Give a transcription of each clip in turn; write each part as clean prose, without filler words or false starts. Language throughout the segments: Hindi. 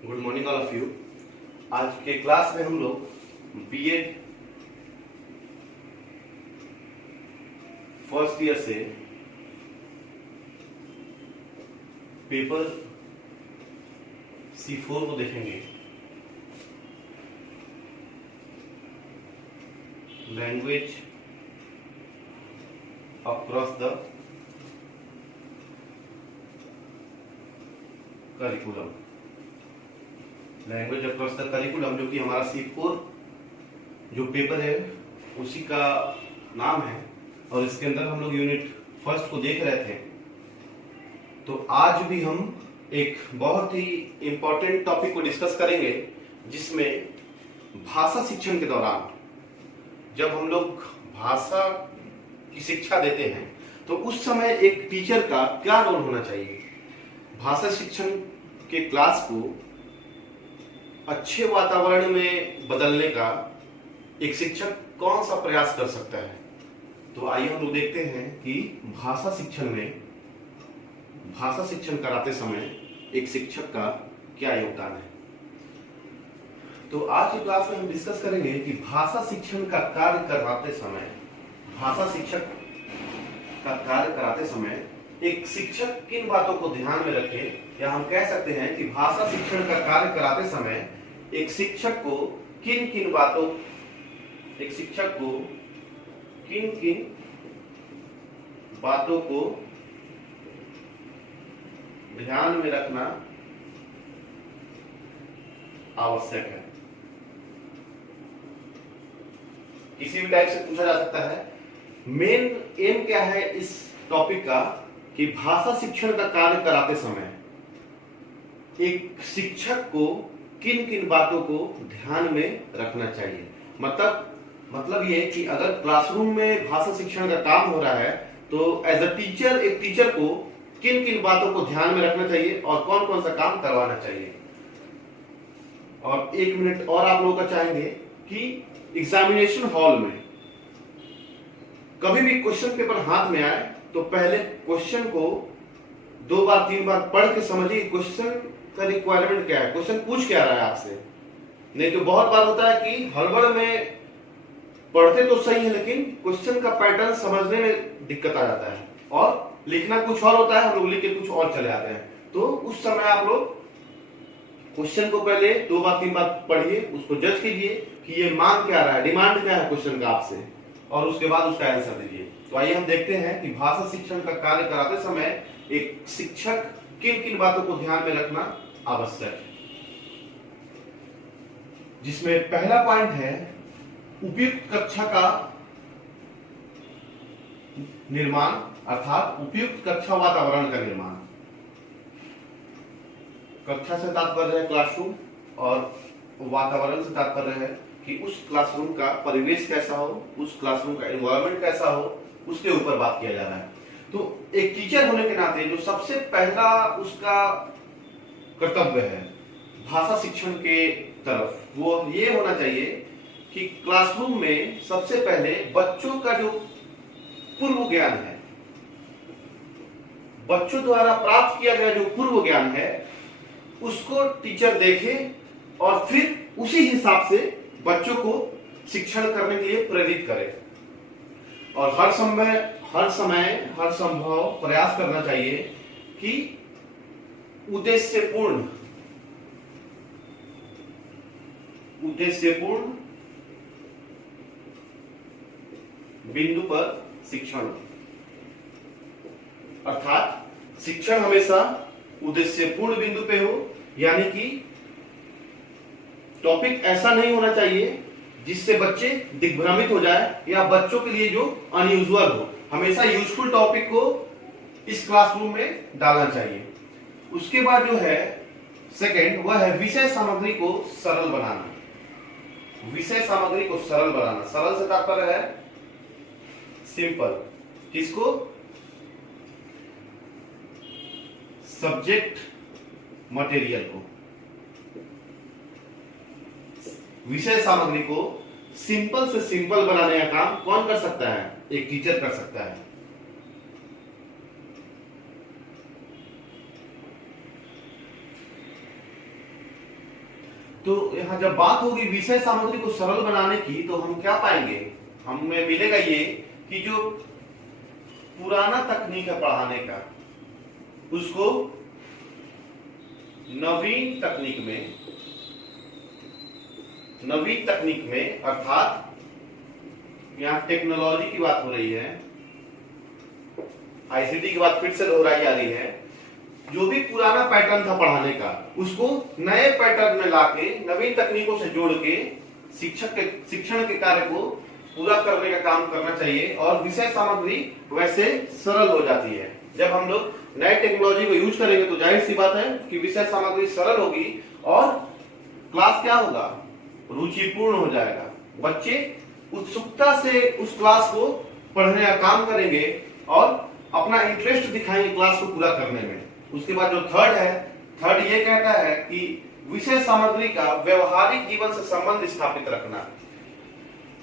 Good morning all of you. आज के क्लास में हम लोग बीएड फर्स्ट ईयर से पेपर C4 को देखेंगे। Language across the curriculum, language across the curriculum जो कि हमारा C4 जो पेपर है उसी का नाम है। और इसके अंदर हम लोग यूनिट फर्स्ट को देख रहे थे। तो आज भी हम एक बहुत ही इंपॉर्टेंट टॉपिक को डिस्कस करेंगे, जिसमें भाषा शिक्षण के दौरान जब हम लोग भाषा की शिक्षा देते हैं तो उस समय एक टीचर का क्या रोल होना चाहिए। भाषा शिक्षण के क्लास को अच्छे वातावरण में बदलने का एक शिक्षक कौन सा प्रयास कर सकता है। तो आइए हम लोग देखते हैं कि भाषा शिक्षण कराते समय एक शिक्षक का क्या योगदान है। तो आज की क्लास में हम डिस्कस करेंगे कि भाषा शिक्षण का कार्य कराते समय, भाषा शिक्षक का कार्य कराते समय एक शिक्षक किन बातों को ध्यान में रखे, या हम कह सकते हैं कि भाषा शिक्षण का कार्य कराते समय एक शिक्षक को किन किन बातों को ध्यान में रखना आवश्यक है। किसी भी टाइप से पूछा जा सकता है। मेन एम क्या है इस टॉपिक का कि भाषा शिक्षण का कार्य कराते समय एक शिक्षक को किन किन बातों को ध्यान में रखना चाहिए। मतलब ये कि अगर क्लासरूम में भाषा शिक्षण का काम हो रहा है तो एज अ टीचर एक टीचर को किन किन बातों को ध्यान में रखना चाहिए और कौन कौन सा काम करवाना चाहिए। और एक मिनट और आप लोगों का चाहेंगे कि एग्जामिनेशन हॉल में कभी भी क्वेश्चन पेपर हाथ में आए तो पहले क्वेश्चन को 2 बार 3 बार पढ़ के समझिए क्वेश्चन का रिक्वायरमेंट क्या है, क्वेश्चन पूछ क्या रहा है आपसे। नहीं तो बहुत बार होता है कि हड़बड़ में पढ़ते तो सही है लेकिन क्वेश्चन का पैटर्न समझने में दिक्कत आ जाता है और लिखना कुछ और होता है, हम लोग लिख के कुछ और चले आते हैं। तो उस समय आप लोग क्वेश्चन को पहले 2 बार 3 बार पढ़िए, उसको जज कीजिए कि ये मांग क्या रहा है, डिमांड क्या है क्वेश्चन का आपसे, और उसके बाद उसका आंसर दीजिए। तो आइए हम देखते हैं कि भाषा शिक्षण का कार्य कराते समय एक शिक्षक किन किन बातों को ध्यान में रखना आवश्यक है। जिसमें पहला पॉइंट है उपयुक्त कक्षा का निर्माण, अर्थात उपयुक्त कक्षा वातावरण का निर्माण। कक्षा से तात्पर्य है क्लासरूम और वातावरण से तात्पर्य है कि उस क्लासरूम का परिवेश कैसा हो, उस क्लासरूम का एनवायरनमेंट कैसा हो, उसके ऊपर बात किया जा रहा है। तो एक टीचर होने के नाते जो सबसे पहला उसका कर्तव्य है भाषा शिक्षण के तरफ, वो ये होना चाहिए कि क्लासरूम में सबसे पहले बच्चों का जो पूर्व ज्ञान है, बच्चों द्वारा प्राप्त किया गया जो पूर्व ज्ञान है, उसको टीचर देखे और फिर उसी हिसाब से बच्चों को शिक्षण करने के लिए प्रेरित करे। और हर समय हर संभव प्रयास करना चाहिए कि उद्देश्यपूर्ण बिंदु पर शिक्षण, अर्थात शिक्षण हमेशा उद्देश्यपूर्ण बिंदु पे हो, यानी कि टॉपिक ऐसा नहीं होना चाहिए जिससे बच्चे दिग्भ्रमित हो जाए या बच्चों के लिए जो अनयूजुअल हो। हमेशा यूजफुल टॉपिक को इस क्लासरूम में डालना चाहिए। उसके बाद जो है सेकंड, वह है विषय सामग्री को सरल बनाना। विषय सामग्री को सरल बनाना, सरल से तात्पर्य है सिंपल। किसको? सब्जेक्ट मटेरियल को, विषय सामग्री को सिंपल से सिंपल बनाने का काम कौन कर सकता है? एक टीचर कर सकता है। तो यहाँ जब बात होगी विषय सामग्री को सरल बनाने की, तो हम क्या पाएंगे, हमें मिलेगा ये कि जो पुराना तकनीक है पढ़ाने का, उसको नवीन तकनीक में अर्थात यहाँ टेक्नोलॉजी की बात हो रही है, आईसीटी की बात फिर से दोहराई जा रही है। जो भी पुराना पैटर्न था पढ़ाने का, उसको नए पैटर्न में लाके नवीन तकनीकों से जोड़ के शिक्षण के कार्य को पूरा करने का काम करना चाहिए और विषय सामग्री वैसे सरल हो जाती है। जब हम लोग नए टेक्नोलॉजी को यूज करेंगे तो जाहिर सी बात है कि विषय सामग्री सरल होगी और क्लास क्या होगा, रुचिपूर्ण हो जाएगा। बच्चे उत्सुकता से उस क्लास को पढ़ने का काम करेंगे और अपना इंटरेस्ट दिखाएंगे क्लास को पूरा करने में। उसके बाद जो थर्ड ये कहता है कि विषय सामग्री का व्यवहारिक जीवन से संबंध स्थापित रखना।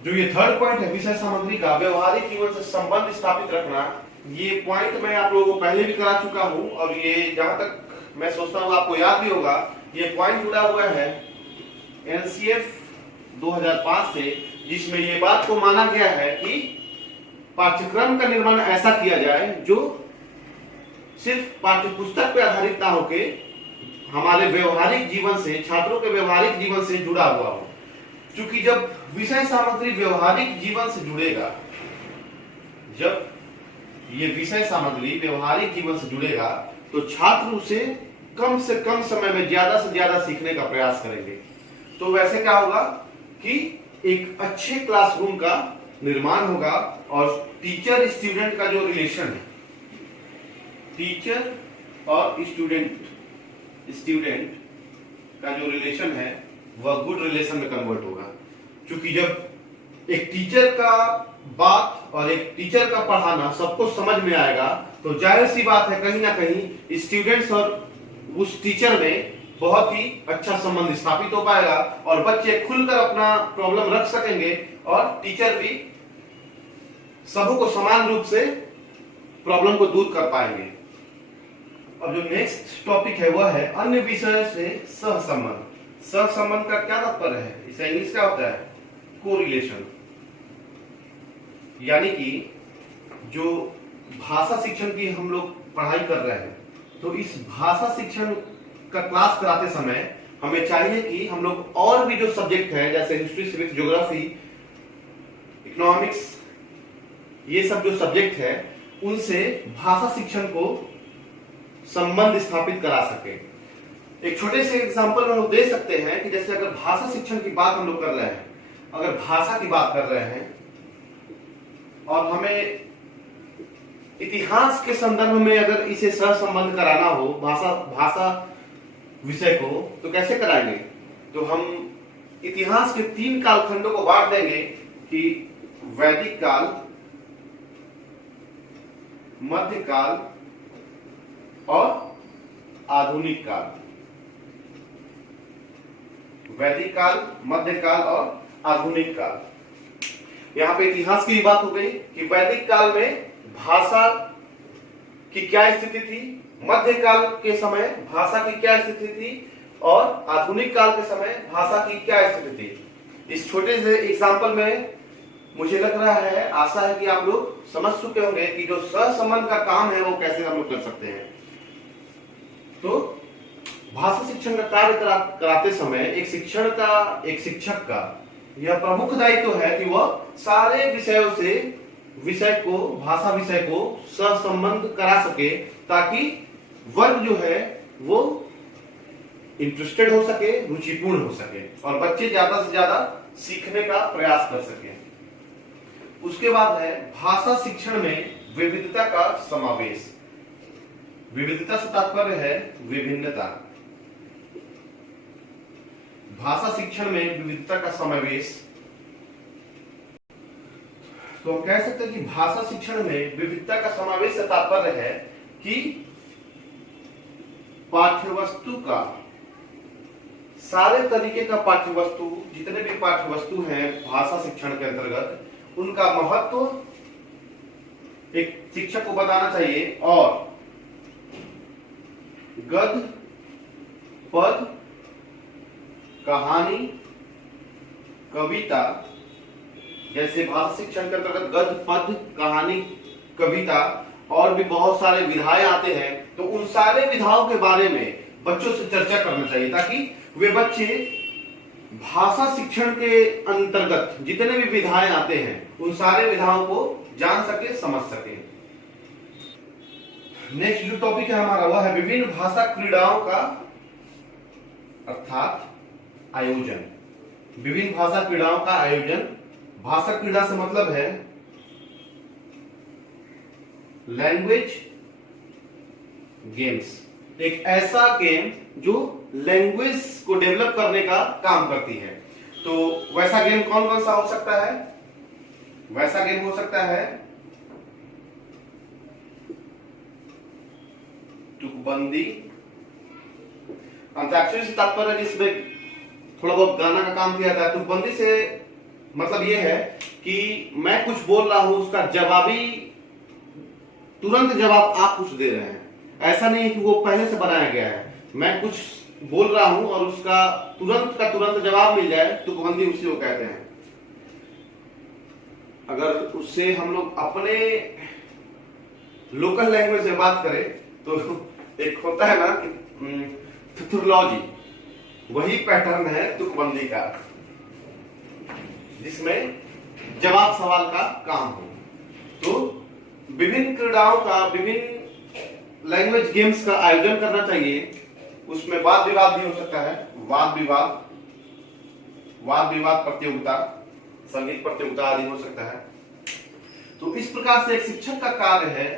जो ये थर्ड पॉइंट है, विषय सामग्री का व्यवहारिक जीवन से संबंध स्थापित रखना, ये पॉइंट मैं आप लोगों को पहले भी करा चुका हूं और ये जहां तक मैं सोचता हूं आपको याद भी होगा। ये पॉइंट जुड़ा हुआ है एनसीएफ 2005 से, जिसमें ये बात को माना गया है कि पाठ्यक्रम का निर्माण ऐसा किया जाए जो सिर्फ पाठ्यपुस्तक पर आधारित ना होके हमारे व्यवहारिक जीवन से, छात्रों के व्यवहारिक जीवन से जुड़ा हुआ हो। क्योंकि जब विषय सामग्री व्यवहारिक जीवन से जुड़ेगा, जब ये विषय सामग्री व्यवहारिक जीवन से जुड़ेगा तो छात्र उसे कम से कम समय में ज्यादा से ज्यादा सीखने का प्रयास करेंगे। तो वैसे क्या होगा कि एक अच्छे क्लासरूम का निर्माण होगा और टीचर स्टूडेंट का जो रिलेशन है, टीचर और स्टूडेंट का जो रिलेशन है वह गुड रिलेशन में कन्वर्ट होगा। क्योंकि जब एक टीचर का बात और एक टीचर का पढ़ाना सबको समझ में आएगा तो जाहिर सी बात है कहीं ना कहीं स्टूडेंट्स और उस टीचर में बहुत ही अच्छा संबंध स्थापित हो पाएगा और बच्चे खुलकर अपना प्रॉब्लम रख सकेंगे और टीचर भी सबों को समान रूप से प्रॉब्लम को दूर कर पाएंगे। अब जो नेक्स्ट टॉपिक है वह है अन्य विषय से सहसंबंध। सहसंबंध का क्या तात्पर्य है, इसे इंग्लिश क्या होता है, कोरिलेशन। यानी कि जो भाषा शिक्षण की हम लोग पढ़ाई कर रहे हैं, तो इस भाषा शिक्षण का क्लास कराते समय हमें चाहिए कि हम लोग और भी जो सब्जेक्ट है जैसे हिस्ट्री, सिविक्स, ज्योग्राफी, इकोनॉमिक्स, ये सब जो सब्जेक्ट है उनसे भाषा शिक्षण को संबंध स्थापित करा सके। एक छोटे से एग्जांपल हम लोग दे सकते हैं कि जैसे अगर भाषा शिक्षण की बात हम लोग कर रहे हैं, अगर भाषा की बात कर रहे हैं और हमें इतिहास के संदर्भ में अगर इसे सहसंबंध कराना हो भाषा विषय को, तो कैसे कराएंगे? तो हम इतिहास के 3 कालखंडों को बांट देंगे कि वैदिक काल, मध्यकाल और आधुनिक काल। वैदिक काल, मध्यकाल और आधुनिक काल। यहां पे इतिहास की बात हो गई कि वैदिक काल में भाषा की क्या स्थिति थी, मध्यकाल के समय भाषा की क्या स्थिति थी और आधुनिक काल के समय भाषा की क्या स्थिति थी। इस छोटे से एग्जांपल में मुझे लग रहा है, आशा है कि आप लोग समझ चुके होंगे कि जो सहसंबंध का काम है वो कैसे हम लोग कर सकते हैं। तो भाषा शिक्षण का कार्य कराते समय एक शिक्षक का यह प्रमुख दायित्व है कि वह सारे भाषा विषय को सहसंबंध करा सके, ताकि वर्ग जो है वो इंटरेस्टेड हो सके, रुचिपूर्ण हो सके और बच्चे ज्यादा से ज्यादा सीखने का प्रयास कर सके। उसके बाद है भाषा शिक्षण में विविधता का समावेश। विविधता से तात्पर्य है विभिन्नता। भाषा शिक्षण में विविधता का समावेश, तो हम कह सकते हैं कि भाषा शिक्षण में विविधता का समावेश से तात्पर्य है कि पाठ्यवस्तु का, सारे तरीके का पाठ्यवस्तु, जितने भी पाठ्यवस्तु हैं भाषा शिक्षण के अंतर्गत, उनका महत्व एक शिक्षक को बताना चाहिए और गद्य, पद कहानी, कविता, जैसे भाषा शिक्षण के अंतर्गत गद्य, पद्य, कहानी, कविता और भी बहुत सारे विधाएं आते हैं, तो उन सारे विधाओं के बारे में बच्चों से चर्चा करना चाहिए ताकि वे बच्चे भाषा शिक्षण के अंतर्गत जितने भी विधाएं आते हैं उन सारे विधाओं को जान सके, समझ सके। नेक्स्ट जो टॉपिक है हमारा वह है विभिन्न भाषा क्रीड़ाओं का अर्थात आयोजन। विभिन्न भाषा क्रीड़ाओं का आयोजन। भाषा क्रीड़ा से मतलब है लैंग्वेज गेम्स, एक ऐसा गेम जो लैंग्वेज को डेवलप करने का काम करती है। तो वैसा गेम कौन कौन सा हो सकता है? वैसा गेम हो सकता है तुकबंदी, अंताक्षरी से तात्पर्य जिसमें थोड़ा बहुत गाना का काम किया जाता है। तुकबंदी से मतलब यह है कि मैं कुछ बोल रहा हूं, उसका जवाबी तुरंत जवाब आप कुछ दे रहे हैं। ऐसा नहीं है कि वो पहले से बनाया गया है, मैं कुछ बोल रहा हूं और उसका तुरंत का तुरंत जवाब मिल जाए, तुकबंदी उसी को कहते हैं। अगर उससे हम लोग अपने लोकल लैंग्वेज में बात करें तो एक होता है ना कि थुथुरलॉजी, वही पैटर्न है तुकबंदी का, जिसमें जवाब सवाल का काम हो। तो विभिन्न क्रीड़ाओं का, विभिन्न लैंग्वेज गेम्स का आयोजन करना चाहिए। उसमें वाद विवाद भी हो सकता है, वाद विवाद प्रतियोगिता, संगीत प्रतियोगिता आदि हो सकता है। तो इस प्रकार से एक शिक्षक का कार्य है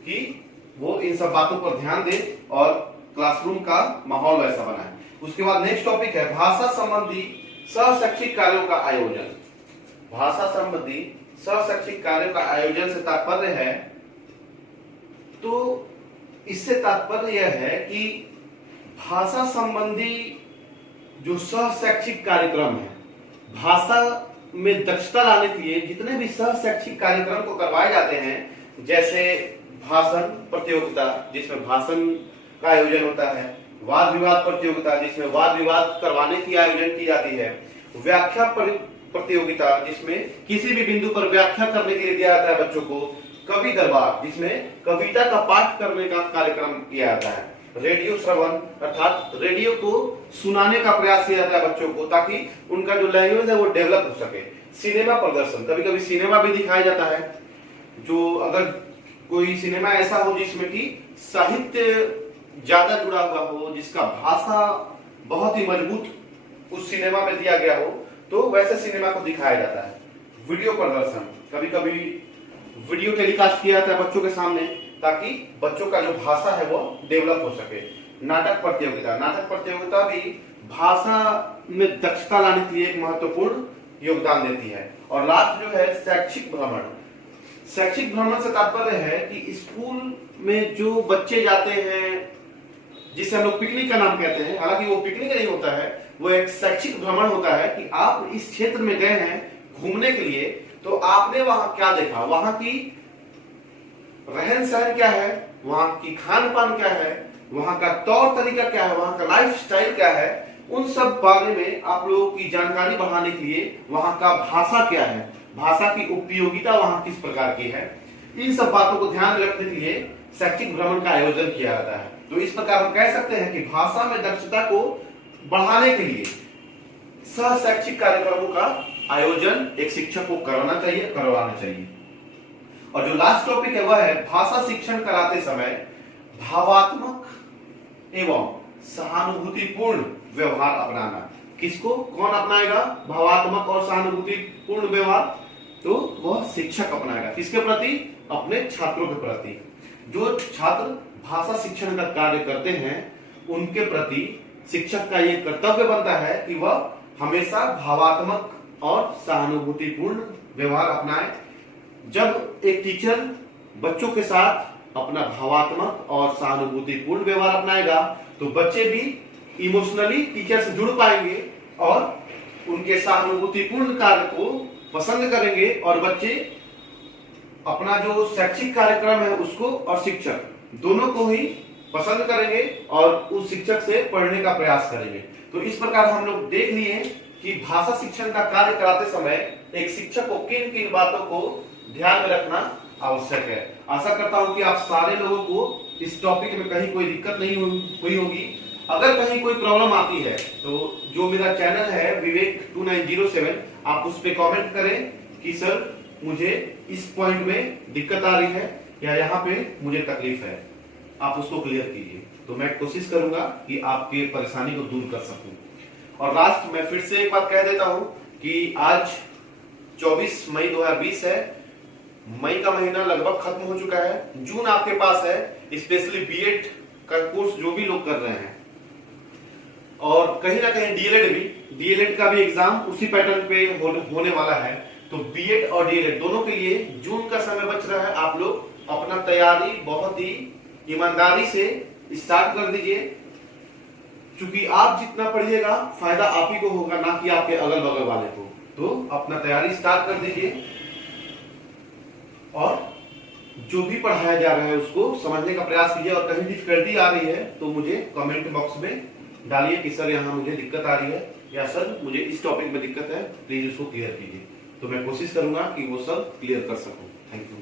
कि वो इन सब बातों पर ध्यान दे और क्लासरूम का माहौल वैसा बनाए। उसके बाद नेक्स्ट टॉपिक है भाषा संबंधी सहशैक्षिक कार्यों का आयोजन। भाषा संबंधी सहशैक्षिक कार्यों का आयोजन से तात्पर्य है, तो इससे तात्पर्य यह है कि भाषा संबंधी जो सहशैक्षिक कार्यक्रम है, भाषा में दक्षता लाने के लिए जितने भी सहशैक्षिक कार्यक्रम को करवाए जाते हैं, जैसे भाषण प्रतियोगिता जिसमें भाषण का आयोजन होता है, वाद विवाद प्रतियोगिता जिसमें वाद विवाद करवाने की आयोजन की जाती है, व्याख्या प्रतियोगिता जिसमें किसी भी बिंदु पर व्याख्या करने के लिए दिया जाता है बच्चों को, कवि दरबार जिसमें कविता का पाठ करने का कार्यक्रम किया जाता है, रेडियो श्रवण अर्थात रेडियो को सुनाने का प्रयास किया जाता है बच्चों को ताकि उनका जो लैंग्वेज है वो डेवलप हो सके। सिनेमा प्रदर्शन, कभी कभी सिनेमा भी दिखाया जाता है, जो अगर कोई सिनेमा ऐसा हो जिसमें कि साहित्य ज्यादा जुड़ा हुआ हो, जिसका भाषा बहुत ही मजबूत उस सिनेमा में दिया गया हो, तो वैसे सिनेमा को दिखाया जाता है। वीडियो प्रदर्शन, कभी कभी वीडियो टेलीकास्ट किया जाता है बच्चों के सामने ताकि बच्चों का जो भाषा है वो डेवलप हो सके। नाटक प्रतियोगिता, नाटक प्रतियोगिता भी भाषा में दक्षता लाने के लिए एक महत्वपूर्ण योगदान देती है। और लास्ट जो है शैक्षिक भ्रमण। शैक्षिक भ्रमण से तात्पर्य है कि स्कूल में जो बच्चे जाते हैं, जिसे हम लोग पिकनिक का नाम कहते हैं, हालांकि वो पिकनिक नहीं होता है, वो एक शैक्षिक भ्रमण होता है कि आप इस क्षेत्र में गए हैं घूमने के लिए, तो आपने वहां क्या देखा, वहां की रहन सहन क्या है, वहां की खान पान क्या है, वहां का तौर तरीका क्या है, वहां का लाइफ स्टाइल क्या है, उन सब बारे में आप लोगों की जानकारी बढ़ाने के लिए वहां का भाषा क्या है, भाषा की उपयोगिता वहां किस प्रकार की है, इन सब बातों को ध्यान में रखने के लिए शैक्षिक भ्रमण का आयोजन किया जाता है। तो इस प्रकार हम कह सकते हैं कि भाषा में दक्षता को बढ़ाने के लिए सहशैक्षिक कार्यक्रमों का आयोजन एक शिक्षक को करवाना चाहिए। और जो लास्ट टॉपिक है वह है भाषा शिक्षण कराते समय भावात्मक एवं सहानुभूतिपूर्ण व्यवहार अपनाना। किसको कौन अपनाएगा? भावात्मक और सहानुभूतिपूर्ण व्यवहार तो वह शिक्षक अपनाएगा। किसके प्रति? अपने छात्रों के प्रति। जो छात्र भाषा शिक्षण का कार्य करते हैं उनके प्रति शिक्षक का यह कर्तव्य बनता है कि वह हमेशा भावात्मक और सहानुभूतिपूर्ण व्यवहार अपनाए। जब एक टीचर बच्चों के साथ अपना भावात्मक और सहानुभूतिपूर्ण व्यवहार अपनाएगा तो बच्चे भी इमोशनली टीचर से जुड़ पाएंगे और उनके सहानुभूतिपूर्ण कार्य को पसंद करेंगे और बच्चे अपना जो शैक्षिक कार्यक्रम है उसको और शिक्षक दोनों को ही पसंद करेंगे और उस शिक्षक से पढ़ने का प्रयास करेंगे। तो इस प्रकार हम लोग देख लिए कि भाषा शिक्षण का कार्य कराते समय एक शिक्षक को किन किन बातों को ध्यान में रखना आवश्यक है। आशा करता हूं कि आप सारे लोगों को इस टॉपिक में कहीं कोई दिक्कत नहीं हुई होगी। अगर कहीं कोई प्रॉब्लम आती है तो जो मेरा चैनल है विवेक 2907, आप उस पर कमेंट करें कि सर मुझे इस पॉइंट में दिक्कत आ रही है या यहाँ पे मुझे तकलीफ है, आप उसको क्लियर कीजिए। तो मैं कोशिश करूंगा कि आपके परेशानी को दूर कर सकूं। और लास्ट में फिर से एक बात कह देता हूं कि आज 24 मई 2020 है। मई का महीना लगभग खत्म हो चुका है। जून आपके पास है, स्पेशली बीएड का कोर्स जो भी लोग कर रहे हैं, और कहीं ना कहीं डीएलएड का भी एग्जाम उसी पैटर्न पे होने वाला है। तो बीएड और डीएलएड दोनों के लिए जून का समय बच रहा है। आप लोग अपना तैयारी बहुत ही ईमानदारी से स्टार्ट कर दीजिए, क्योंकि आप जितना पढ़िएगा फायदा आप ही को होगा, ना कि आपके अगल बगल वाले को। तो अपना तैयारी स्टार्ट कर दीजिए और जो भी पढ़ाया जा रहा है उसको समझने का प्रयास कीजिए। और कहीं डिफिकल्टी आ रही है तो मुझे कमेंट बॉक्स में डालिए कि सर यहाँ मुझे दिक्कत आ रही है या सर मुझे इस टॉपिक में दिक्कत है, प्लीज उसको क्लियर कीजिए। तो मैं कोशिश करूंगा कि वो सब क्लियर कर सकूं। Thank you.